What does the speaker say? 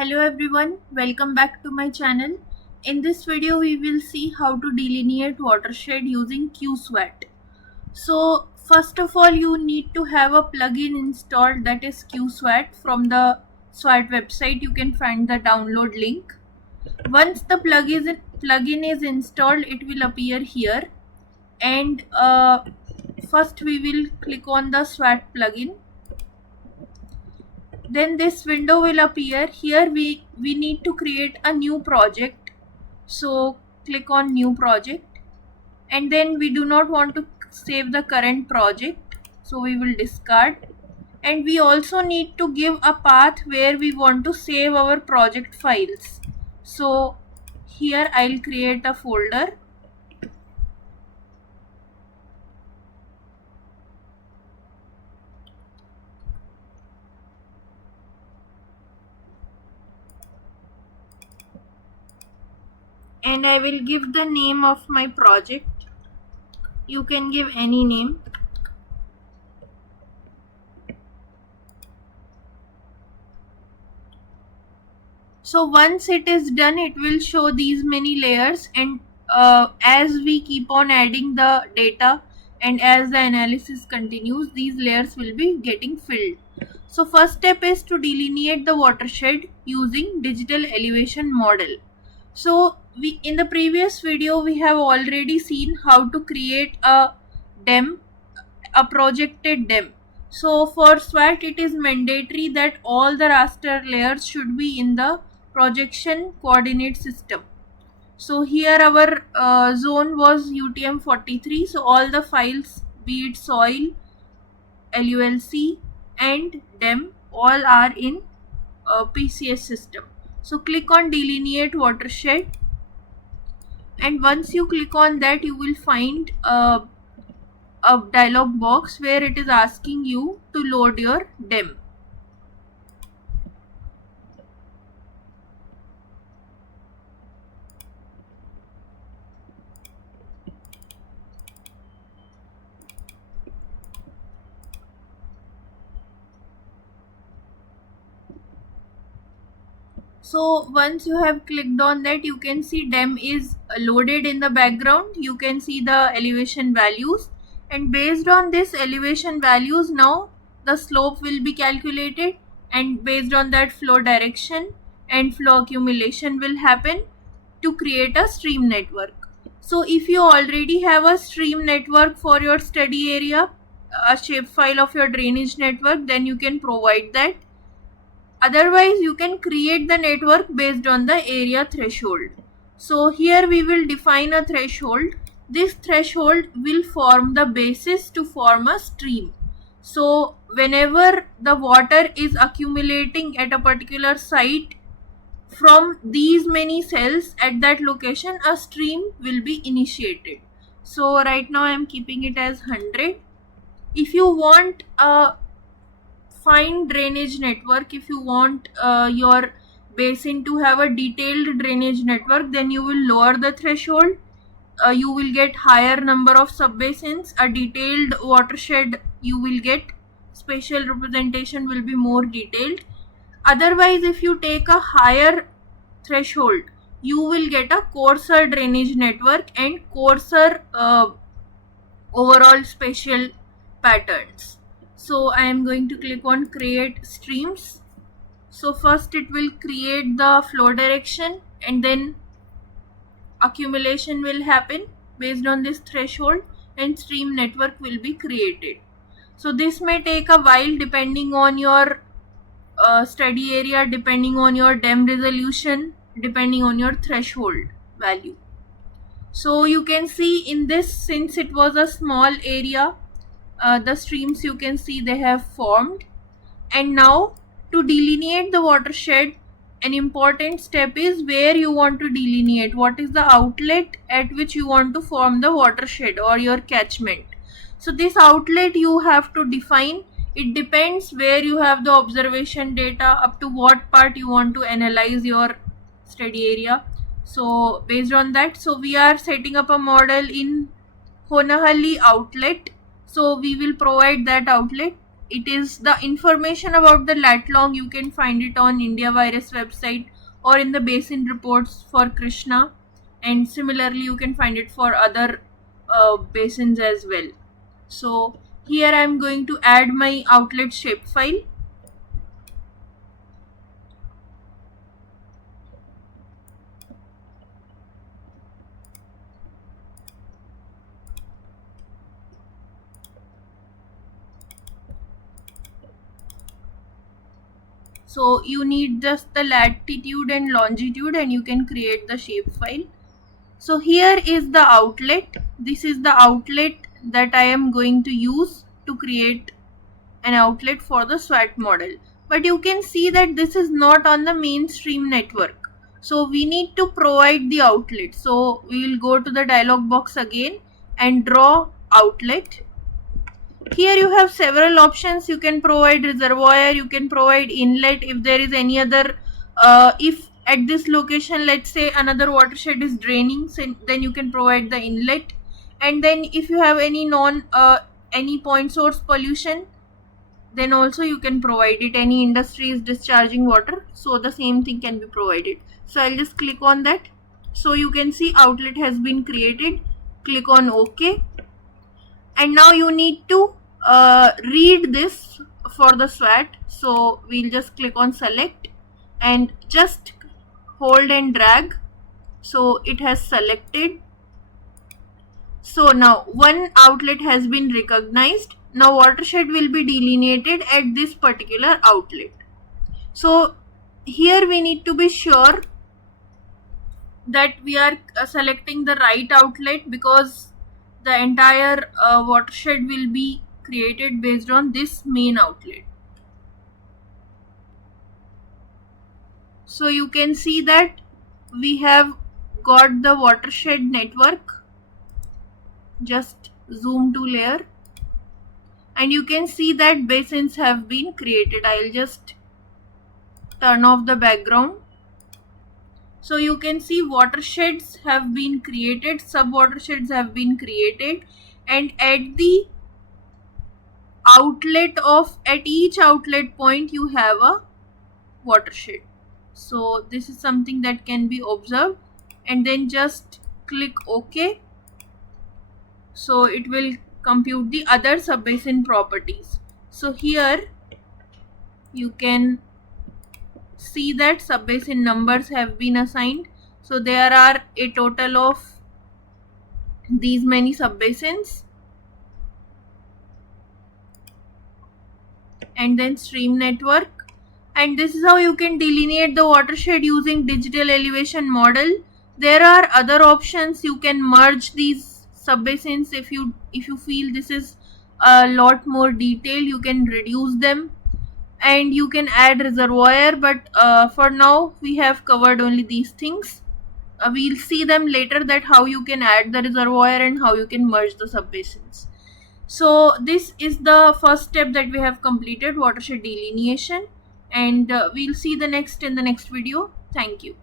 Hello everyone, welcome back to my channel. In this video we will see how to delineate watershed using QSWAT. So first of all you need to have a plugin installed, that is QSWAT. From the SWAT website you can find the download link. Once the plugin is installed, it will appear here, and first we will click on the SWAT plugin. Then this window will appear. Here we need to create a new project, so click on new project, and then we do not want to save the current project, so we will discard. And we also need to give a path where we want to save our project files. So here I'll create a folder. And I will give the name of my project. You can give any name. So once it is done, it will show these many layers, and as we keep on adding the data and as the analysis continues, these layers will be getting filled. So first step is to delineate the watershed using digital elevation model. So in the previous video we have already seen how to create a DEM, a projected DEM. So for SWAT it is mandatory that all the raster layers should be in the projection coordinate system. So here our zone was UTM 43, so all the files, be it soil, LULC and DEM, all are in PCS system. So click on delineate watershed, and once you click on that you will find a dialog box where it is asking you to load your DEM. So once you have clicked on that, you can see DEM is loaded in the background. You can see the elevation values, and based on this elevation values, now the slope will be calculated, and based on that flow direction and flow accumulation will happen to create a stream network. So if you already have a stream network for your study area, a shapefile of your drainage network, then you can provide that. Otherwise you can create the network based on the area threshold. So here we will define a threshold. This threshold will form the basis to form a stream. So whenever the water is accumulating at a particular site, from these many cells at that location, a stream will be initiated. So right now I am keeping it as 100. If you want a fine drainage network, if you want your basin to have a detailed drainage network, then you will lower the threshold. You will get higher number of subbasins. A detailed watershed you will get, spatial representation will be more detailed. Otherwise if you take a higher threshold, you will get a coarser drainage network and coarser overall spatial patterns. So I am going to click on create streams. So first it will create the flow direction, and then accumulation will happen based on this threshold, and stream network will be created. So this may take a while depending on your study area, depending on your DEM resolution, depending on your threshold value. So you can see in this, since it was a small area, the streams you can see they have formed. And now to delineate the watershed, an important step is where you want to delineate, what is the outlet at which you want to form the watershed or your catchment. So this outlet you have to define. It depends where you have the observation data, up to what part you want to analyze your study area. So based on that, so we are setting up a model in Honahalli outlet. So we will provide that outlet. it is the information about the lat long. You can find it on India Virus website or in the basin reports for Krishna, and similarly you can find it for other basins as well. So here I am going to add my outlet shapefile. So you need just the latitude and longitude and you can create the shapefile. So here is the outlet. This is the outlet that I am going to use to create an outlet for the SWAT model. But you can see that this is not on the mainstream network. So we need to provide the outlet. So we will go to the dialog box again and draw outlet. Here you have several options. You can provide reservoir, you can provide inlet if there is any other, if at this location let's say another watershed is draining, so then you can provide the inlet. And then if you have any any point source pollution, then also you can provide it. Any industry is discharging water, so the same thing can be provided. So I'll just click on that. So you can see outlet has been created. Click on OK. And now you need to read this for the SWAT. So we'll just click on select and just hold and drag. So it has selected. So now one outlet has been recognized. Now watershed will be delineated at this particular outlet. So here we need to be sure that we are selecting the right outlet, because the entire watershed will be created based on this main outlet. So you can see that we have got the watershed network. Just zoom to layer and you can see that basins have been created. I'll just turn off the background. So you can see watersheds have been created, sub-watersheds have been created, and at the outlet at each outlet point you have a watershed. So this is something that can be observed, and then just click OK. So it will compute the other subbasin properties. So here you can see that subbasin numbers have been assigned. So there are a total of these many subbasins, and then stream network. And this is how you can delineate the watershed using digital elevation model. There are other options. You can merge these subbasins. If you feel this is a lot more detailed, you can reduce them, and you can add reservoir, but for now we have covered only these things. We'll see them later, that how you can add the reservoir and how you can merge the subbasins. So this is the first step that we have completed, watershed delineation, and we'll see the next in the next video. Thank you.